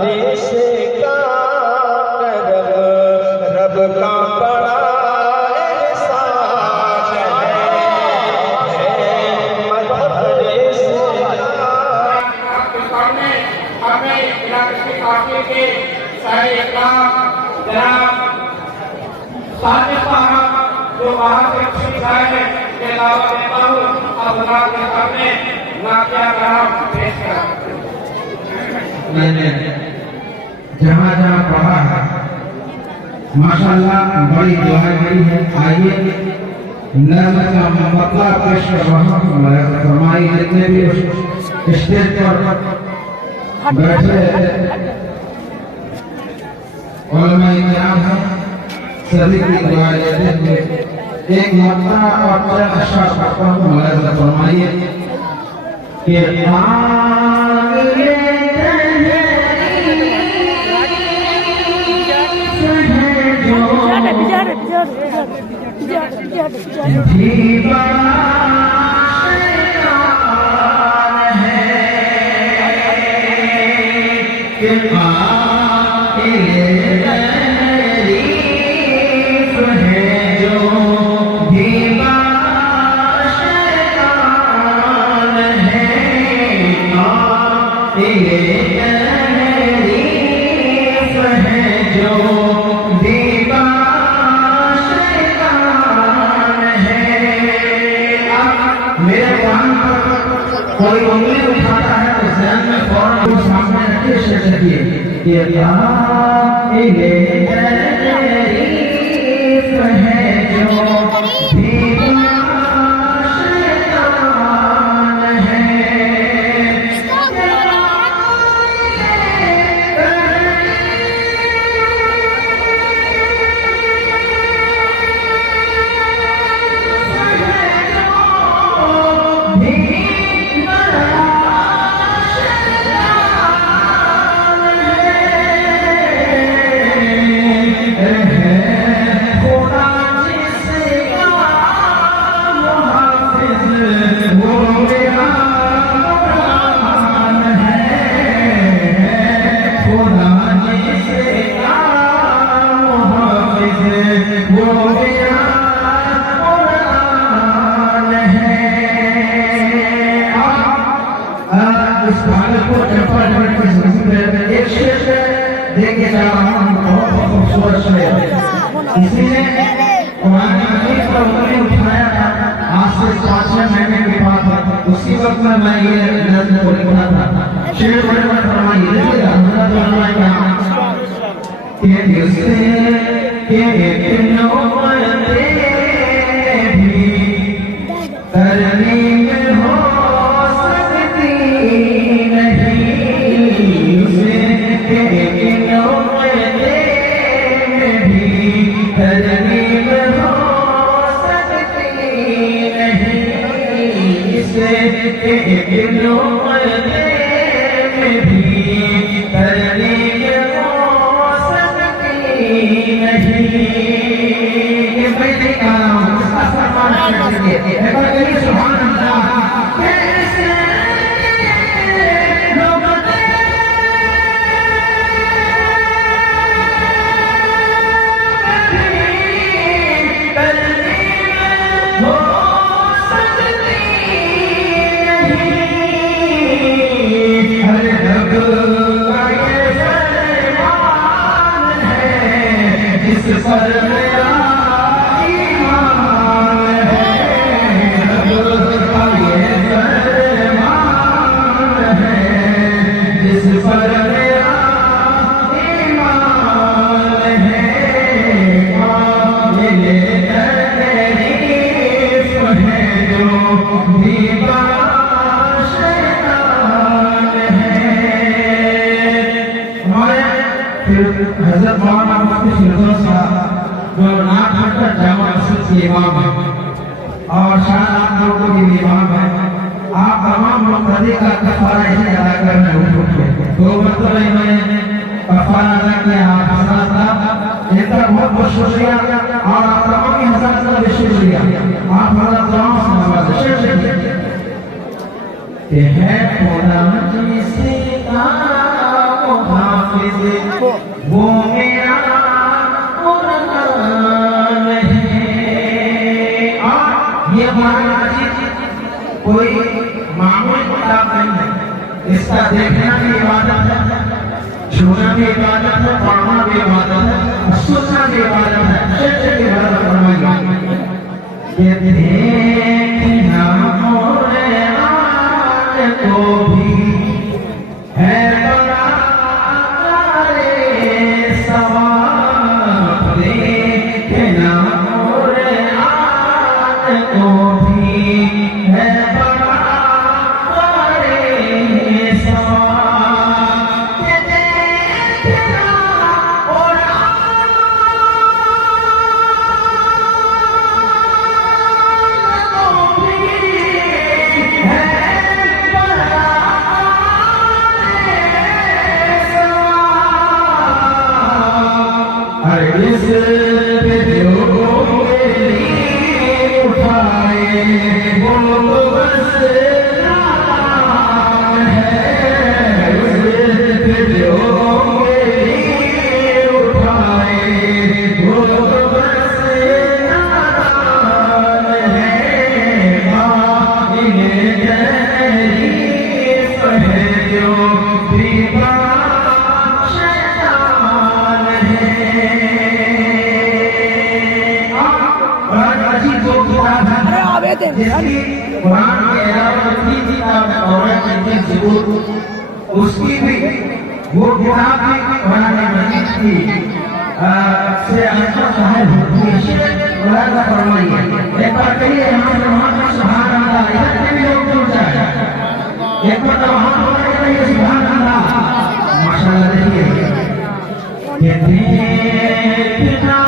बारिश का करम रब का बड़ा एहसान है बारिश अपने इलाके के काफिले के सारे इकराम जनाब साजिद साहब जो बाहर से तशरीफ लाए हैं के दावा देता हूँ अब खुदा के सामने नाकिया कलाम पेश करा। मैंने जहाँ जहाँ पढ़ा है माशाल्लाह बड़ी दुआ गई है। आइए नज़्म का मतलब पेश कर रहा हूँ। फरमाई जितने भी स्टेज पर बैठे उलमा इकराम हैं सभी की दुआ लेते हुए एक मरतबा और चंद अशआर पढ़ता हूँ। मुलाज़ा फरमाइए कि कोई उंगली उठाता है तो ज़हन में फौरन सामने रखिए शेर कि है जो इसीलिए कुरान मजीद पर उन्होंने उठाया था आज से 5-6 महीने के बाद। उसी वक्त में मैं ये नज़्म को लिखा था। शेर बड़े बड़े फरमाइए देखिएगा कि दिल से के नौबते भी तरनीम हो सकती नहीं उसे के नौबते तरनीम हो सकती नहीं इसे एक नौबते में भी तरनीम हो सकती नहीं। ये पहले काम इसका सम्मान करके एक बार कहिए सुभान अल्लाह। हज़रत मौलाना मुफ्ती फिरोज साहब जो नागघाटा जामा मस्जिद के इमाम है और शाहनाथ लोगों के इमाम है। आप तमाम मुक़्तदी का कफ़ारा इसे अदा करने उठ के 2 मरतबा इन्होंने कफ़ारा अदा किया। आप हज़रत साहब इनका बहुत बहुत शुक्रिया और आप तमाम की हज़रत का भी शुक्रिया। आप हज़रत तमाम से नवाज़ें कि है खुदा जिसे का वो मेरा कुरान है। और ये हमारा कोई मामूली किताब नहीं है, इसका देखना भी इबादत है, छूना भी इबादत है, पढ़ना भी इबादत है, सुनना भी इबादत है। शेर की इबादत फरमाइए, ये देखना कुरान को भी है बड़ा रे सवाब, देखना कुरान को भी है बड़ा रे सवाब। ये देखना कुरान के अलावा तीन किताब तौरात, इंजील, ज़बूर, उसकी भी वो किताब भी कुरान मजीद की से अच्छा साहिब होती है। शेर कुरान का फरमाइए, एक बार कहिए यहाँ से वहाँ तक सुभान अल्लाह, इधर के भी लोग जुड़ जाए। एक बार तो वहाँ होना चाहिए सुभान अल्लाह। माशाअल्लाह देखिए, ये देखना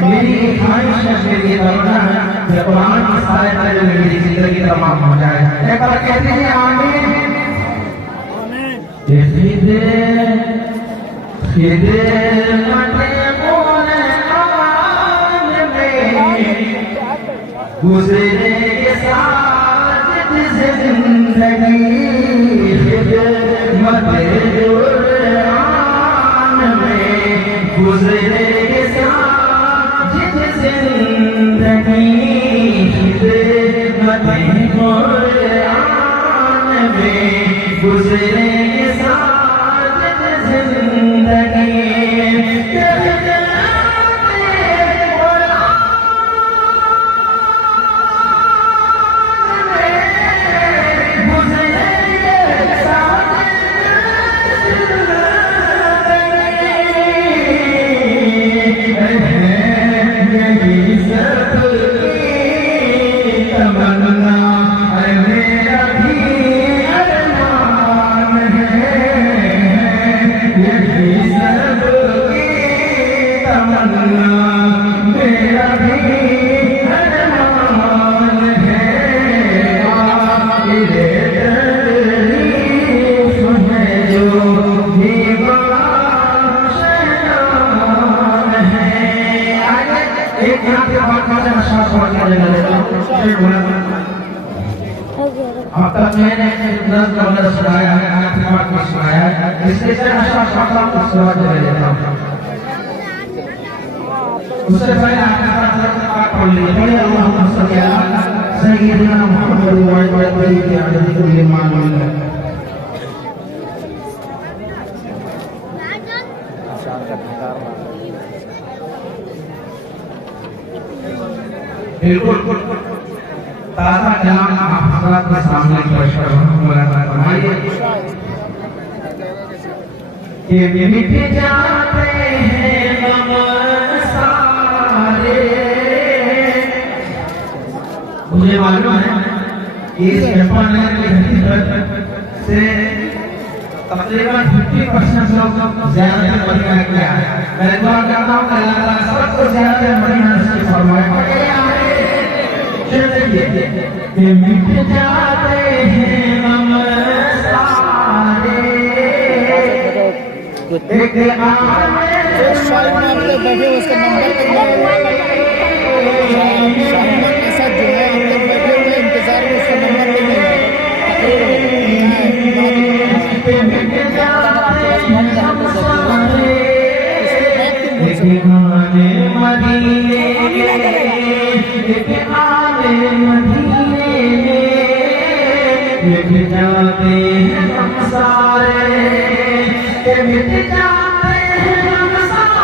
मेरी ख्वाहिश है, मेरी तमन्ना है कि कुरान की सहायता से मेरी जिंदगी तमाम हो जाए। एक बार कह दीजिए आमीन। गुजरे के साथ जिंदगी खिदमत कुरान में, गुजरे के साथ जिंदगी खिदमत कुरान में, गुजरे के साथ जिंदगी अब तक मैंने सुनाया है, सुनाया है, इससे उससे पहले आपने पढ़ लिया सैयदना मुहम्मद बिल्कुल ताज़ा कलाम आप हज़रात के सामने पेश कर रहा हूँ। फरमाइए कि मिट जाते हैं गम सारे। मुझे मालूम है कि इस पेपर से तकरीबन 50% लोग ज़्यादा मदीना किया है। मैं दुआ करता हूँ अल्लाह ताला सबको ज़्यादा मदीना नसीब फरमाए। कि मिट जाते हैं गम सारे, एक आपने बैठे उसका नंबर के साथ जो है आप लोग बैठे हुए इंतजार में उसका नंबर ले मिट जाते हैं हम सारे, मिट जाते हैं हम सारे।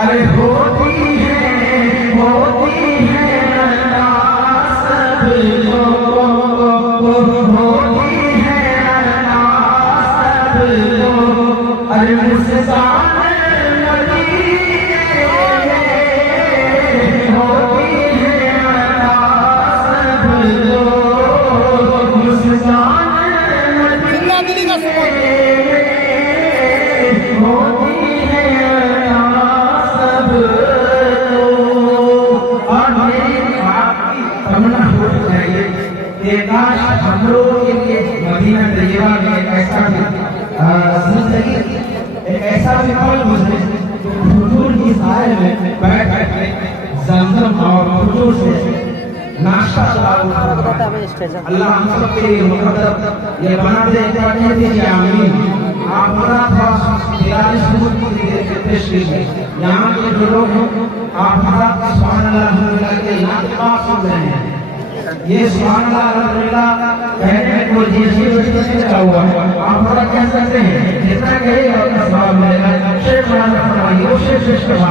अरे होती है सब होती है सब। अरे मुझसे हम लोगों के लिए मदीना तैयबा में एक ऐसा भी पल गुजरे जो हुजूर की साए में बैठ के ज़मज़म और हुजूर से नाश्ता अल्लाह हम सब के लिए मुकद्दर ये बना दे। पढ़ने दीजिए आमीन। आप हमारा थोड़ा 43 मिनट की पेश कीजिए। यहाँ के जो लोग हैं आप हमारा सुभान अल्लाह अल्हम्दुलिल्लाह के नाम सुन रहे हैं। ये सुभान अल्लाह अल्हम्दुलिल्लाह कहने को जैसे चला हुआ है। आप थोड़ा कह सकते हैं जितना कहेगा उतना सवाब मिलेगा। शेख माना फरमाइए वो शेख खड़ा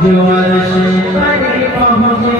जो अर्श पर पहुँचे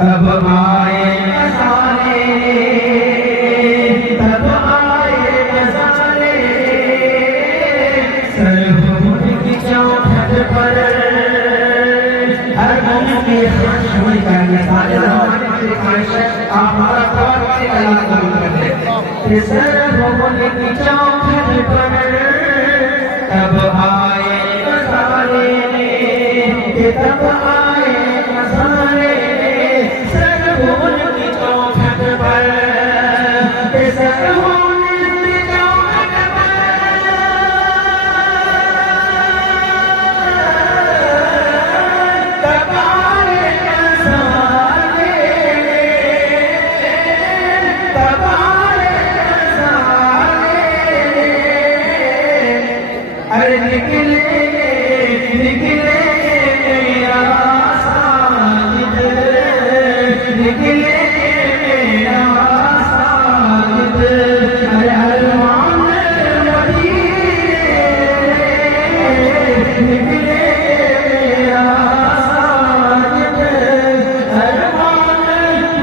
तब आए नजारे, तब आए नजारे, सरहुन की चौखट पर हर मन के खुशबू का निशान हमारा कौन करते सरहुन की चौखट पर तब आए नजारे, तब आए नजारे, सरहुन की चौखट पर, सरहुन की चौखट पर, तब आए नजारे, तब आए नजारे, अरे निकले निकले मेरा साजिद, निकले मेरा साजिद, अरे अरमान मदीने, निकले मेरा साजिद, अरमान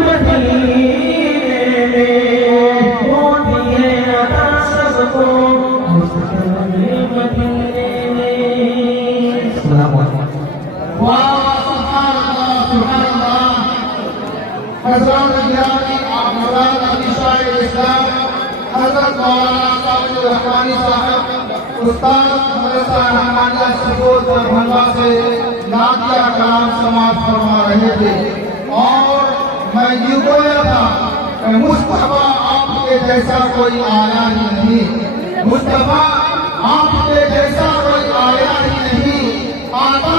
मदीने में वो दिए अता सबको मुस्काने मदीने में। अस्सलाम वालेकुम। हज़रत गिरामी आप मौलाना अली शाह इस्लाम हज़रत मौलाना साबिर रहमानी साहब उस्ताद मदरसा रहमानिया सुबोध दरभंगा से नातिया कलाम समाप्त फरमा रहे थे और मैं यूँ बोला था कि मुस्तफा आपके जैसा कोई आया ही नहीं, मुस्तफा आपके जैसा कोई आया ही नहीं, आता